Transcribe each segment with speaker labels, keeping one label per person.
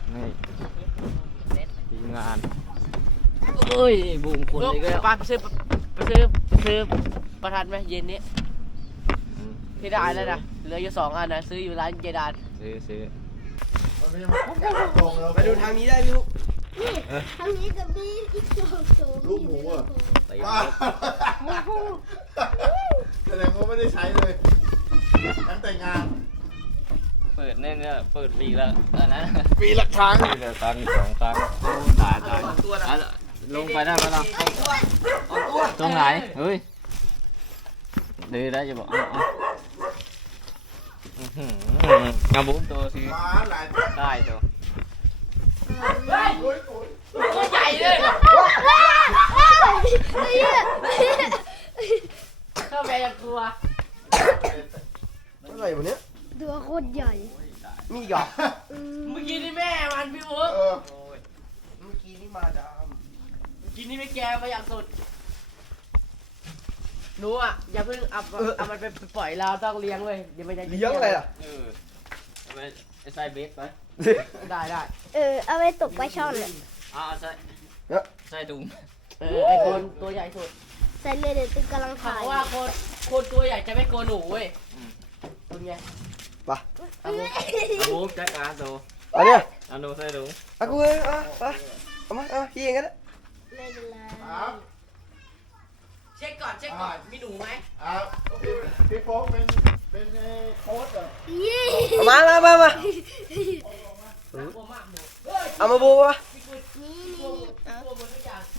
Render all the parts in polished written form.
Speaker 1: นี่ทีมงานเอ้ยบูมคนนี้ก็
Speaker 2: ไปซื้อประทัดไหมเย็นนี้ที่ได้แล้วนะเหลืออยู่2 อันนะซื้ออยู่ร้านเจดาน
Speaker 1: ซื้อ
Speaker 3: มาดูทางนี้ได้ลูก
Speaker 4: นี่ทางนี้กับนี่อีกสอง
Speaker 3: ลูกหมูอ่ะ
Speaker 1: ตี
Speaker 3: แสดงว่าไม่ได้ใช้เลยตั้งแต่งาน
Speaker 1: เปิดเนี่ยเปิดปีละอันนั้น
Speaker 3: ปีละครั้ง
Speaker 1: ปีละครั้ง2 ครั้งตายลงไปได้ไหมล่ะตรงไหนเฮ้ยดีได้จะบอกเอาบุ้มตัวสิ
Speaker 3: มาหลาย
Speaker 1: ได้ตัว
Speaker 2: ตัวใหญ่เลยเข้าไปยังกลัว
Speaker 3: อะไรวะเนี้ย
Speaker 4: ตัวโคตรใหญ่
Speaker 3: มีอีกเหรอ
Speaker 2: เมื่อกี้นี่แม่มันพี่บุ๊ก
Speaker 3: เมื่อกี้นี่มาดาม
Speaker 2: เมื่อกี้นี่ไม่แกมาอย่างสุดหนูอ่ะอย่าเพิ่งเอามันไปปล่อยเราต้องเลี้ยงเว้ยเดี๋ยวมันจะ
Speaker 3: เลี้ยงอะไรอ่ะ
Speaker 1: ไปใส่เบสไป
Speaker 2: ได้
Speaker 4: เอาไปตกปลาช่อนเลย
Speaker 1: ใส่ถุง
Speaker 2: ไอคนตัวใหญ่สุด
Speaker 4: ใส่เลยเดี๋ยวตึกกำลัง
Speaker 2: เพ
Speaker 4: ถ่าย
Speaker 2: ราะว่าคนตัวใหญ่จะไม่กลัวหนูเว้ยคุณไง
Speaker 3: ไป
Speaker 2: เอาบุ๊ก
Speaker 1: เอาบุ้มจัดการตัว
Speaker 3: เอาเนี่ย
Speaker 1: เอาหนูใส่ถุง
Speaker 3: เอากูเลยไปเอามาพี่เองก็ได้
Speaker 4: ไม่เป็นไร
Speaker 2: เช็คก่อนมีหนูไหม
Speaker 3: พี่โป๊กเป็นโค้ชเหรอ
Speaker 4: ยี่
Speaker 3: เอามา
Speaker 2: น่ากลัวมากหนู
Speaker 3: เอามาบูมา
Speaker 4: นี่
Speaker 2: กลัวหมดทุกอย่าง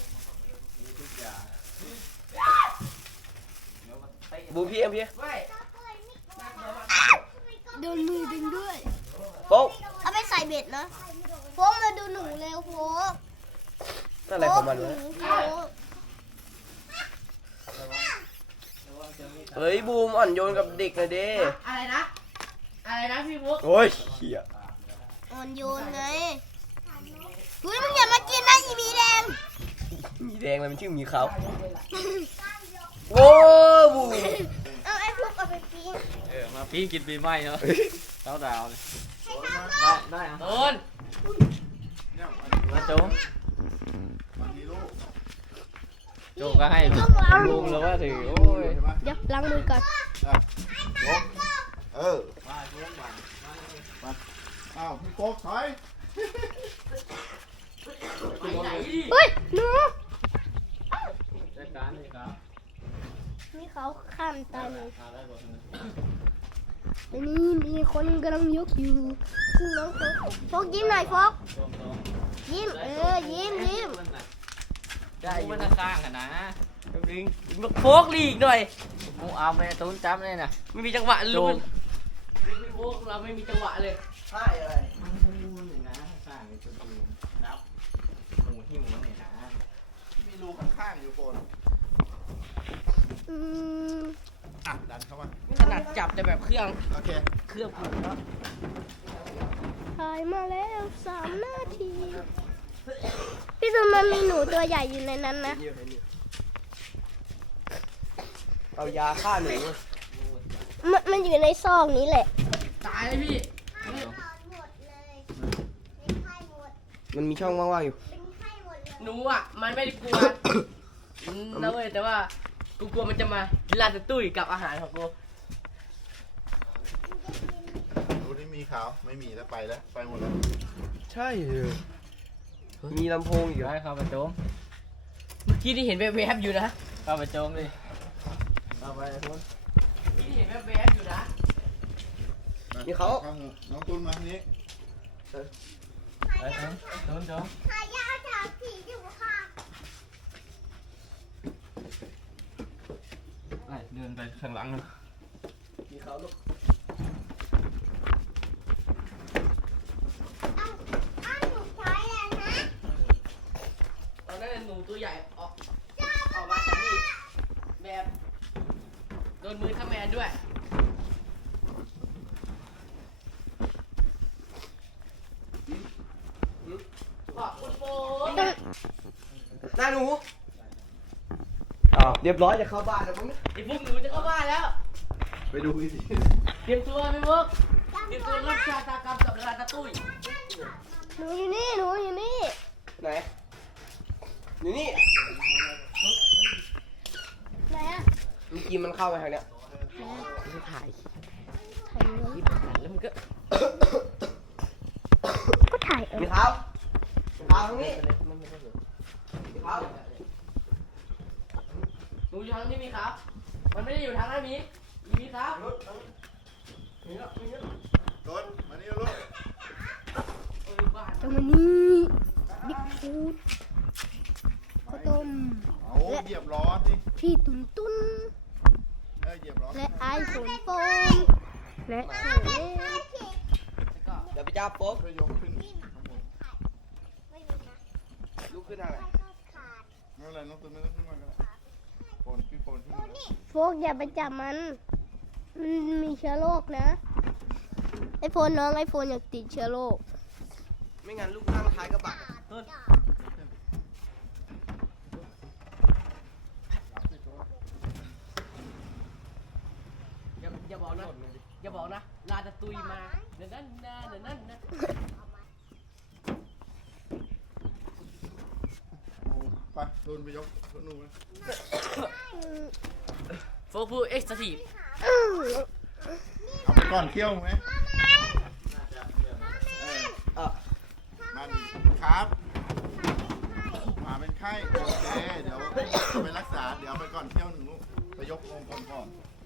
Speaker 3: บูพี่เอ็มพี่
Speaker 2: ไม่
Speaker 4: โดนมือดึงด้วย
Speaker 3: โป๊ก
Speaker 4: เอาไปใส่เบ็ดนะโฟกมาดูหนูเร็วโฟก
Speaker 3: อะไรของมันวะ
Speaker 4: โฟก
Speaker 3: เฮ้ยบูมอ่อนโยนกับเด็กหน่อยดิ
Speaker 2: อะไรนะพี่บุ๊ก
Speaker 3: โอ้ยเหี้ย
Speaker 4: อ่อนโยนไงเฮ้ยมึงอย่ามากินนะอีหมีแดง
Speaker 3: มีแดงเลยมันชื่อมีเขาโอ้บูม
Speaker 4: เอาไอ้พวกเอาไปปิ้ง
Speaker 1: มาพี่กินปีใหม่เหรอเต้าดาวเลยได้
Speaker 2: โดน
Speaker 1: มาโจ๊กโจ๊กก็ให้ลุงแล้วว่าถือโอ้ย
Speaker 4: เดี๋ยวล้างมือก่อน
Speaker 3: อ้าวพี่โป๊กถอย
Speaker 2: ไปไหนดิ
Speaker 4: เฮ้ยหนู
Speaker 1: จัดการเลยครับ
Speaker 4: มีเขาข้ามตายเลยอันนี้มีคนกำลังยกอยู่ซึ่งน้องโฟกยิ้มหน่อยโฟกยิ้มยิ้ม
Speaker 1: ได้อยู่มันข้างกันนะ
Speaker 2: โฟกลีกหน่อย
Speaker 1: กูเอาไปตุ้นจับเลยนะ
Speaker 2: ไม่มีจังหวะลุ้นพี่บุ๊กเราไม่มีจังหวะเลย
Speaker 3: ใช่อะไร
Speaker 1: มันมูหนึ่งนะข้างในตัวดูรับหมูหิ้วมันเนี่ยนะ
Speaker 3: มีรูข้างๆอยู่โฟน
Speaker 4: อืม
Speaker 3: ดันเข้ามา
Speaker 2: ถนัดจับแต่แบบเครื่อง
Speaker 3: โอเค
Speaker 2: ผูกเนาะ
Speaker 4: ถ่ายมาแล้ว3 นาทีพี่ซุนมันมีหนูตัวใหญ่อยู่ในนั้นนะ
Speaker 3: เอายาฆ่าหนู
Speaker 4: มันอยู่ในซองนี้แหละ
Speaker 2: ตายเลยพี่
Speaker 3: มันมีช่องว่างๆอยู่
Speaker 2: หนูอ่ะมันไม่ได้กลัวนะเว้ยแต่ว่ากูกลัวมันจะมาลาดตุ้ยกับอาหารของกู
Speaker 5: ดูที่มีขาวไม่มีแล้วไปแล้วไปหมดแล้ว
Speaker 3: ใช่มีลำโพงอยู่
Speaker 1: ได้เข้าไปโจม
Speaker 2: เมื่อกี้ที่เห็นแวบๆอยู่นะ
Speaker 1: เข้าไปโจมดิเข้าไปทุน
Speaker 2: เมื่อกี้ที่เห็นแวบๆอยู่นะ
Speaker 3: มีเขา
Speaker 5: ข้างน้องตุ้นมาทางนี้
Speaker 1: ไปทุนโจมเดินไปข้างหลังนะ
Speaker 3: มีเขาลูก
Speaker 2: ตอนนั้นหนูตัวใหญ่ออกมาจากนี่แบบโดนมือทำแมนด้วยขอบคุณโฟน
Speaker 3: หน้าหนูเรียบร้อยจะเข้าบ้านแล้วมั้ง
Speaker 2: ไอ้พวกหนูจะเข้าบ้านแล้ว
Speaker 5: ไปดูวิธี
Speaker 2: เตรียมตัวพี่พวกเตรียมตัวรับชาตากรรมกับลาตาตุ้ย
Speaker 4: หนูอยู่นี่หนูอยู่นี่
Speaker 3: ไหนอยู่นี่
Speaker 4: ไหนอะ
Speaker 3: เมื่อกี้มันเข้าไปทางเนี้ย
Speaker 2: ไม่ถ่าย
Speaker 4: ถ่ายนู้น
Speaker 2: คลิปแล้วมันก็
Speaker 4: ก็ถ่าย
Speaker 3: มีเท้ามีเท้าทางนี้
Speaker 2: มันไม่ได้เลย
Speaker 3: มีเท้า
Speaker 2: หนูอยู่ทางนี้มีครับ มันไม่ได้อยู่ทางนั้นมีครับ
Speaker 3: รถทางนี้มีแล้วมีแล้ว
Speaker 5: ต้นมานี่ลูก
Speaker 2: บ้าน
Speaker 4: ตรงนี้บิ๊กฟูดข้าวต้ม
Speaker 5: เอาเหยียบล้อสิ
Speaker 4: พี่ตุนตุน
Speaker 5: เหยียบล้อ
Speaker 4: และไอโฟนโฟนและของเล่น
Speaker 3: เดี๋ยวไปจับโป๊ก
Speaker 5: ช่วยยกขึ้นข้างบน
Speaker 3: ลุกขึ้นทางไหน
Speaker 5: ไม่เป็นไรน้องตูนไม่ต้องขึ้นมาก็ได้โฟนพี่โฟนขึ้นมา
Speaker 4: โฟกอย่าไปจับมันมีเชื้อโรคนะไอโฟนน้องไอโฟนอยากติดเชื้อโรค
Speaker 3: ไม่งั้นลูกนั่งท้ายกระบะต้น
Speaker 2: อย่าบอกนะอย่าบอกนะลาจะตุยมาเดี๋ยวนั่นนะ
Speaker 5: ไปตูนไปยกรถหนูนะ
Speaker 2: โฟกูเอ็กซ์ตรีม
Speaker 5: เอาไปก่อนเที่ยวไหม
Speaker 3: เออ
Speaker 5: มาดิครับหมาเป็นไข้โอเคเดี๋ยวไปรักษาเดี๋ยวไปก่อนเที่ยวหนึ่งลูกไปยกองค์ก่อน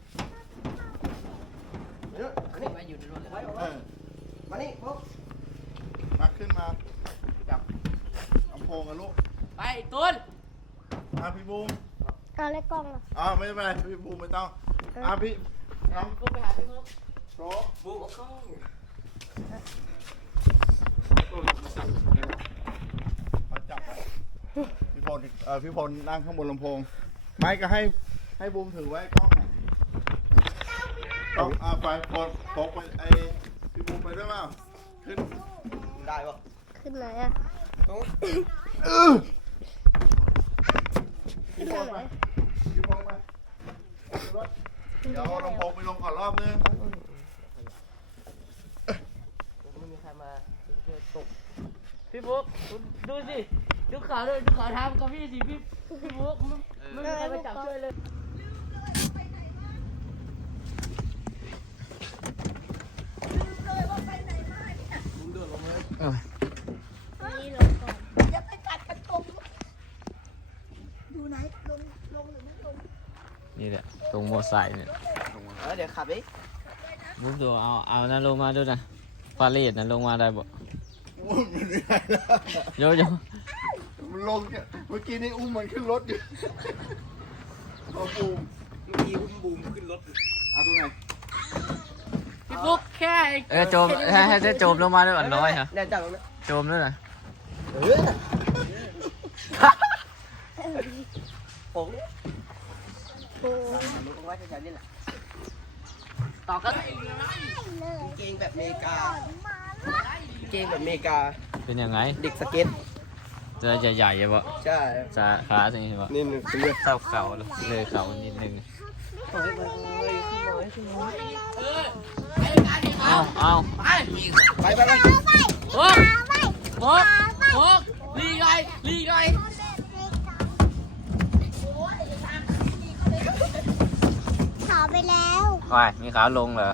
Speaker 3: อันนี้
Speaker 2: มาอยู่ในรถเลย
Speaker 5: เออ
Speaker 3: มานี่โป๊ก
Speaker 5: มาขึ้นมาจับลำโพงกันลูก
Speaker 2: ไปตุน
Speaker 5: มาพี่บูม
Speaker 4: เอาเล็กกล้องอะ
Speaker 5: ไม่เป็นไรพี่บูมไม่ต้องพี่น้อง
Speaker 2: กูไปหาพี่มุก
Speaker 5: โร
Speaker 3: บูมเอาเข้า
Speaker 5: เขาจับไว้พี่พลนั่งข้างบนลำโพงไม่ก็ให้บูมถือไว้กล้องต้องไปพกไปพี่บูมไปด้วยเปล่าขึ้น
Speaker 3: ได้ปะ
Speaker 4: ขึ้นไหนอะ
Speaker 3: ตรง
Speaker 5: พี่พลไปพี่พลไปรถเดี๋ยวลำโพงไปลงก่อนรอบนึง
Speaker 2: ไม่มีใครมาตกพี่มุกดูสิดูข่าวด้วยดูข่าวทำกับพี่สิพี่มุกไม่มีใครมาจับช่วยเลย
Speaker 4: นี่ลงก่อน
Speaker 1: นี่แหละตรงโมไซค์เนี่ย
Speaker 3: เดี๋ยวขับดิ
Speaker 1: บุ๊บดูเอานั่นลงมาด้วยนะฟาเรดนั่นลงมาได้บ่
Speaker 5: อุ้มมันไม่ได้แล้ว
Speaker 1: โยโย่
Speaker 5: มันลงเนี่ยเมื่อกี้นี่อุ้มมันขึ้นรถอยู่เอาบูม
Speaker 3: เมื่อกี้อุ้มบูมขึ้นรถ
Speaker 5: เอาตรงไหน
Speaker 2: พี่มุกแค่
Speaker 1: โจมให้โจมลงมาด้วยอ่อนน้อยฮะ
Speaker 3: แน่จังเลย
Speaker 1: โจมด้วยนะ
Speaker 3: โป๊ก
Speaker 4: โอ้
Speaker 3: ลูกเอาไว้แถวๆนี่แหละ
Speaker 2: ต่อกัน
Speaker 3: เกงแบบอเมริกาเกงแบบอเมริกา
Speaker 1: เป็นยังไง
Speaker 3: เด็กสเก็ต
Speaker 1: จะใหญ่ๆบ่
Speaker 3: ใช่
Speaker 1: จะขาสิบ่
Speaker 3: นี่หนึ่งเป็นเรื่อง
Speaker 1: เท่าเข่าเลยเข่านิดนึง
Speaker 2: เออไปกันดิครั
Speaker 1: เอา
Speaker 2: บไป
Speaker 3: ไป
Speaker 2: โอ๊กโอ๊กโอ๊กลีไง
Speaker 4: ขอไปแล้ว
Speaker 1: ไปมีขาลงเหรอ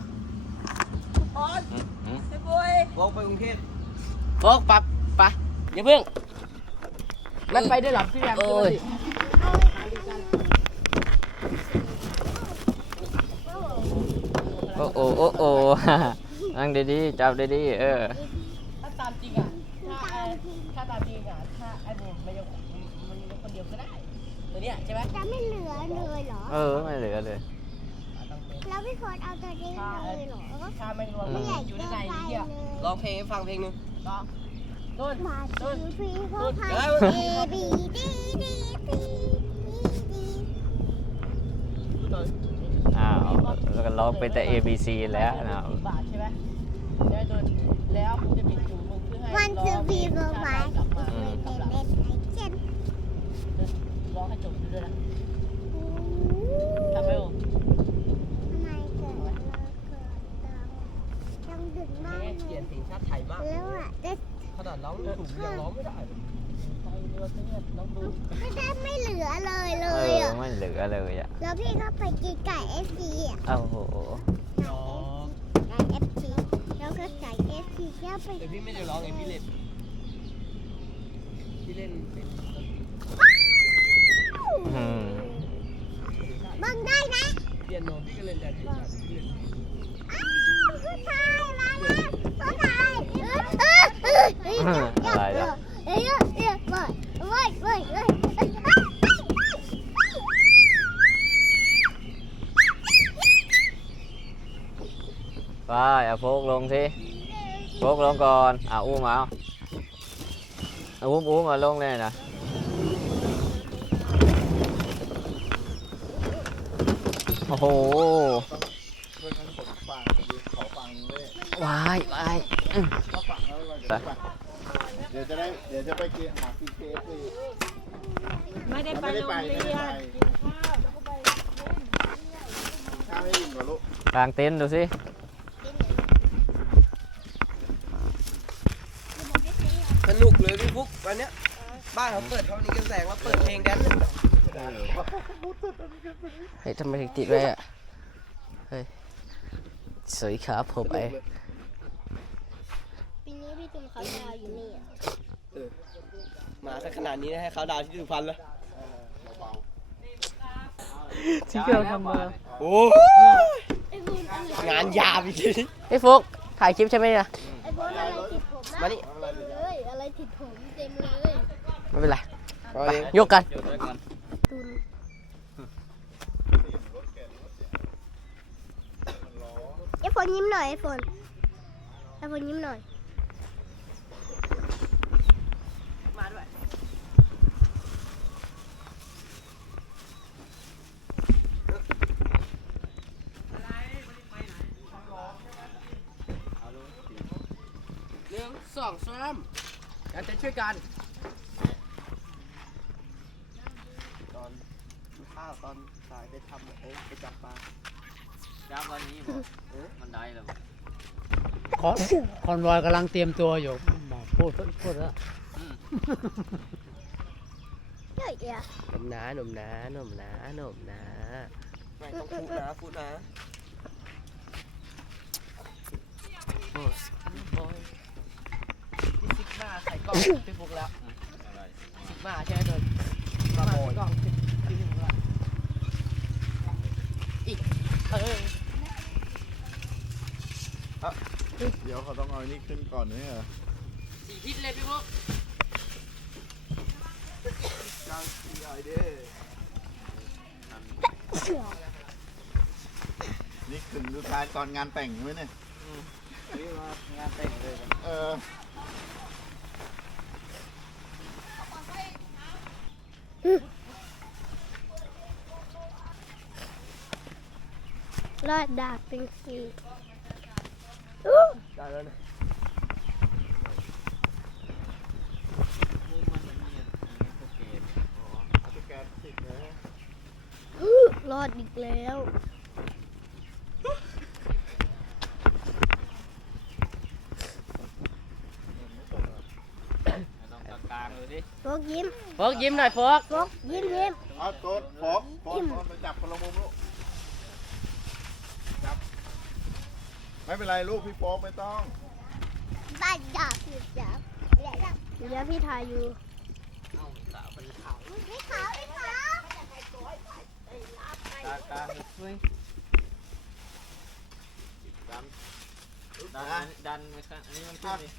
Speaker 3: โป๊กไปกรุงเทพ
Speaker 2: โอ๊กปับไปอย่าเพิ่งนั่นไปด้วยหรอพี่แอม
Speaker 1: โอ้ย โอ้โอ้โอ้โอ้ นั่งดีๆจับดีๆ
Speaker 2: ถ้าตามจริงอ่ะถ้าตามจริงอ่ะถ้าไอ้บุ๋มมันยกคนเดียวก็ได้ตัวเนี้ยใช่ไหม
Speaker 4: จะไม่เหลือเลยเหรอ
Speaker 1: ไม่เหลือเลย
Speaker 4: แล้วพี่พลเอาตัวนี้เลยเหรอ
Speaker 2: ถ้าไม่รวม
Speaker 4: ไม่
Speaker 2: มัน
Speaker 4: ใหญ่
Speaker 2: อยู่
Speaker 4: เกิ
Speaker 2: ใน
Speaker 4: น
Speaker 2: ใน
Speaker 4: ไป
Speaker 2: นี่
Speaker 4: เล
Speaker 2: อ่ะ
Speaker 3: ร้องเพลงให้ฟังเพลงหนึง
Speaker 2: ก็ต้น
Speaker 4: มาซื้อฟรีเพราะพัน A B D D D D
Speaker 1: อ้าวแล้วก็ร้องเป็นแต่ A B C แล้วนะ
Speaker 2: บาทใช่ไหมแล้วต้นแล้วคุณจะบิดจุ่มมึงเพื่อให้
Speaker 4: วันคือบีบอ
Speaker 2: ไ
Speaker 4: ไว้
Speaker 2: กลับมา
Speaker 4: เป็น
Speaker 2: กลับหลัง
Speaker 4: ไอเช่น
Speaker 2: ร้องให้จบด้วยนะทำไม่ถูก
Speaker 4: ทำไมเกิดเราเกิดต้องดึงมาก
Speaker 3: เปลี่ยนเพลงชาติไทยมาก
Speaker 4: แล้วอ่ะจะ
Speaker 3: ขนาดร้องถูกยังร้องไม่ได้
Speaker 2: ใจเรือเนี่ยลองดู
Speaker 4: ไม่ได้ไม่เหลือเลยเล
Speaker 1: เอย อ
Speaker 4: อ่ะ
Speaker 1: ไม่เหลือเลยอ่ะ
Speaker 4: แล้วพี่ก็ไปกินไก่ FC อ่ะ
Speaker 1: โอ้โห
Speaker 4: ไก่ FC แล้วก็ไก่ FC แล้วไป
Speaker 3: แต่พี่ไม่ได้ร้องไงพี่เล่นเป็น
Speaker 1: อืม
Speaker 4: บังได้นะ
Speaker 3: เปียโนพี่ก็เล่นได้พี่ชายพี่เล่น
Speaker 4: ผู้ชายมาแล้วผู้ชาย
Speaker 1: อะไรล่ะ ไปเอาโฟกลงสิโฟกลงก่อนอุ้มเอาอุ้มมาลงเลยนะโอ้โห
Speaker 5: ช่วยกันขนฟังดีขอฟังด้วย
Speaker 1: วาย
Speaker 5: ถ้าฟังแล้วเราจะไปเดี๋ยวจะไปกินหากินเคฟซี
Speaker 6: ไม่ได้ไปโรงเรียนกินข้าวแล้วก็ไปเล่น
Speaker 5: ข้าวให้อิ่มก่อนลูก
Speaker 1: กลางเต็นท์ดูสิ
Speaker 3: สนุกเลยพี่ฟุ๊กวันเนี้ยบ้านเขาเปิดเท่านี้กันแสงแล้วเปิดเพลงแดนซ์
Speaker 2: เฮ้ยทำไมถึงติดไว้อ่ะเฮ้ยสวยครับผมไอ้
Speaker 4: ปีนี้พี่ตุ่มเขาดาวอยู่นี่อ่ะ
Speaker 3: มาถ้าขนาดนี้นะให้เขาดาวที่สุพรรณเลย
Speaker 2: ที่เกี่ยวทำมา
Speaker 3: โอ้งานยาวจริง
Speaker 2: ไอ้ฟุกถ่ายคลิปใช่ไหมเนี่ย
Speaker 4: ไอ้บอลอะไรติดผม
Speaker 3: มานี่
Speaker 4: เลยอะไรติดผมเต็มเลย
Speaker 2: ไม่เป็นไร
Speaker 3: เอา
Speaker 2: ไป
Speaker 3: เอง
Speaker 2: ยกกัน
Speaker 4: ตุนไอ้ฝนยิ้มหน่อยไอ้ฝนยิ้มหน่อย
Speaker 2: มาด้วย 1 2 3การจะช่วยกัน
Speaker 3: ตอนข้าวตอนสายไปทำไปจับปลา
Speaker 1: จับวันนี้บอกมันได้แล้ว
Speaker 7: คอนวอยกำลังเตรียมตัวอยู่บอกพูดแล้ว
Speaker 4: เฮ้ยอ่ะ
Speaker 3: หนุ่มหนาไม่ต้องพูดนะ
Speaker 2: โอ้โอ้ยพี่ซิกมาใส่กล้องพี่ฟุกแล้วซิกมาใช่ไหมโดนมาใส่กล้องพี่ฟุกแล้วอีก
Speaker 5: เดี๋ยวเขาต้องเอานี่ขึ้นก่อนนี่เหรอ
Speaker 2: 4 ทิศเลยพี่ฟุก
Speaker 3: กลางใหญ่เด้
Speaker 5: นี่ถึงดูทายตอนงานแต่งไหมเนี่ย
Speaker 1: นี่มางานแต่งเลย
Speaker 5: เออ
Speaker 4: รอดดาบเป็นสี
Speaker 3: ได้แล้วนะ
Speaker 5: สแกนติดเลย
Speaker 4: รอดอีกแล้ว
Speaker 1: ต้องกลางดูสิ
Speaker 4: โฟกยิ้ม
Speaker 2: โฟกยิ้มหน่อยโฟก
Speaker 4: โฟกยิ้ม
Speaker 5: เอาโกดโฟกไปจับคนละมุมลูกจับไม่เป็นไรลูกพี่โฟกไม่ต้อง
Speaker 4: บ้านดาบคือจับเดี๋ยวพี่ถ่ายอยู่ไม่ขาว
Speaker 1: กลางช่วยดันไม่ใช่อันนี้มันขึ้นดิ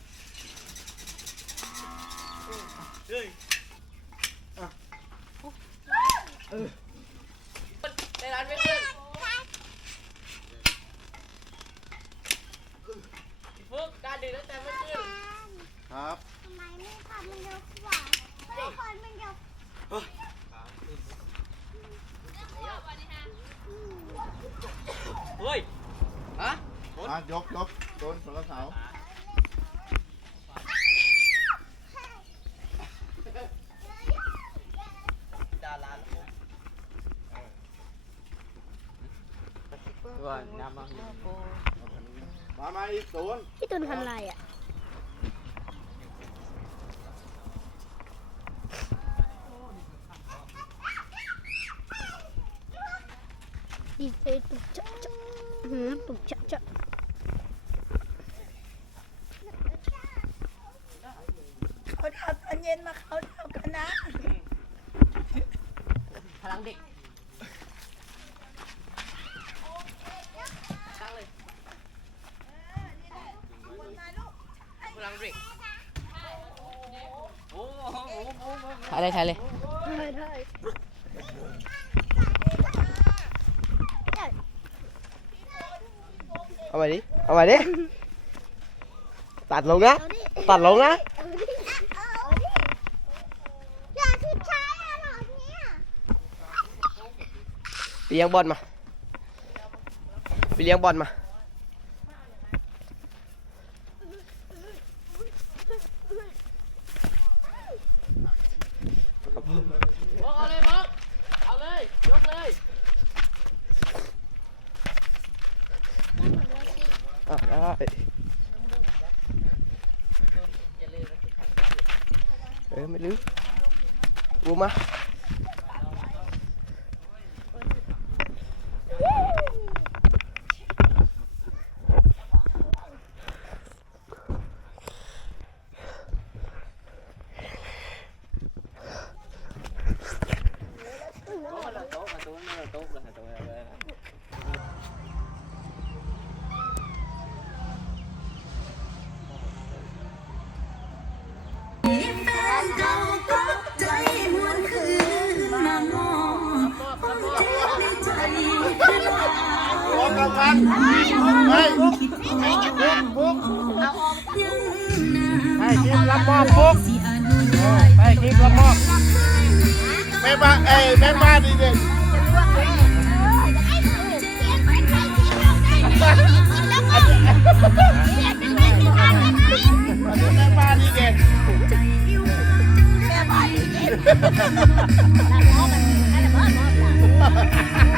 Speaker 2: ในร้านไม่ขึ้นพี่ฟุกการดื่มตั้งแต่ไม่ขึ้น
Speaker 5: ครับ
Speaker 4: ทำไมไม่ทำมันเร็วกว่าไม่คนมันเร็ว
Speaker 2: เฮ้ยฮะ
Speaker 5: ยกโดนคนละเสา
Speaker 3: ดารา
Speaker 1: ว่าน้ำมา
Speaker 5: มาอีกศูนย์
Speaker 4: พี่ตุนทำอะไรอ่ะอีเตตุกจะตุกจะ
Speaker 6: เขาทำตอนเย็นมาเขาทำกันนะ
Speaker 2: พลังเด็กตั้งเลยพลังเด็กถ่ายเลยถ่ายเลย
Speaker 4: ได้
Speaker 3: เอามาดิเอามาดิตัดลงนะตัดลงนะ
Speaker 4: อย่าคิดช้าหรอกเนี่ย
Speaker 3: ไปเลี้ยงบอลมาไปเลี้ยงบอลมา
Speaker 2: เอาเลยบอกเอาเลยยกเลย
Speaker 3: ได้
Speaker 2: อย่าลืมนะ
Speaker 3: ไม่ลืมบูมา
Speaker 5: พร้อมกันกันไปปุ๊บ
Speaker 7: ให้คลิปรับมอบปุ๊บให้คลิปรับมอบ
Speaker 5: แม่บ้านแม่บ้านดีเด่นแม่บ้านดีเด่น
Speaker 4: แม่บ้าน